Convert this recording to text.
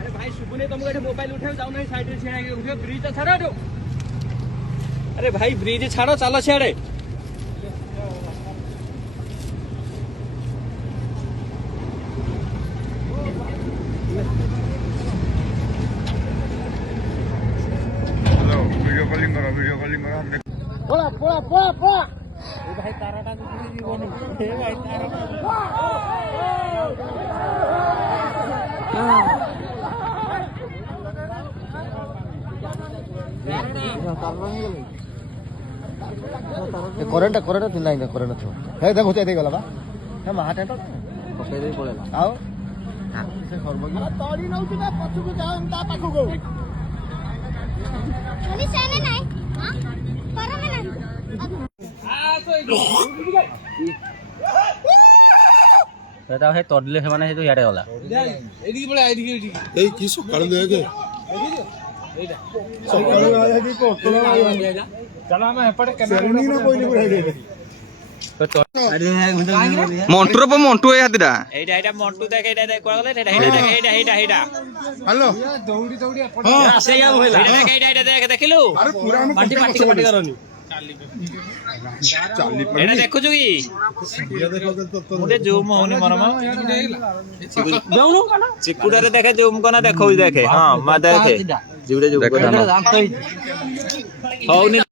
अरे भाई शुभने तुमको ये मोबाइल उठाओ जाओ नहीं साइड से छेड़ा के उठो ब्रिज तो छाड़ो दो अरे भाई ब्रिज छाड़ो चलो छेड़े वीडियो कॉलिंग करो पोड़ा पोड़ा पोड़ा पोड़ा ए भाई ताराटा दुखी जीवन ए भाई ताराटा करेंट नहीं ना करेंट तो हे देखो दे गला बा हे महाटे तो पके दे पड़ेला आओ हां से खरबगी तोड़ी नउची ना पछु को जाओ ता पाखु को खाली सेने नाही हां परमे नाही এটা হে তডলে হে মানে হেতু ইয়ারে গলা এদিকে বলে এদিকে এই কি সকাল দেখে এইটা সকাল আয়া কি কোতলা চলো আমি এপটে সেরনি না কইলি বুড়াই দে মন্টুর পর মন্টু এই হাতিটা এইটা এইটা মন্টু দেখ এইটা দেখ কোয়া গলে এইটা এইটা দেখ এইটা এইটা হ্যালো দৌড়ি দৌড়ি আসে ইয়া হইলা এইটা দেখ এইটা দেখ দেখিলু আরে পুরা আমি পাটি পাটি পাটি করনি এটা দেখুଛୁ কি মুটে জুম হଉନି ମରମ ଚିକୁଡାରେ ଦେଖେ ଜୁମ କନା ଦେଖଉଛି ଦେଖେ ହଁ ମା ଦେଖେ ଜିଉଡେ ଜୁମ କନା ହଉନି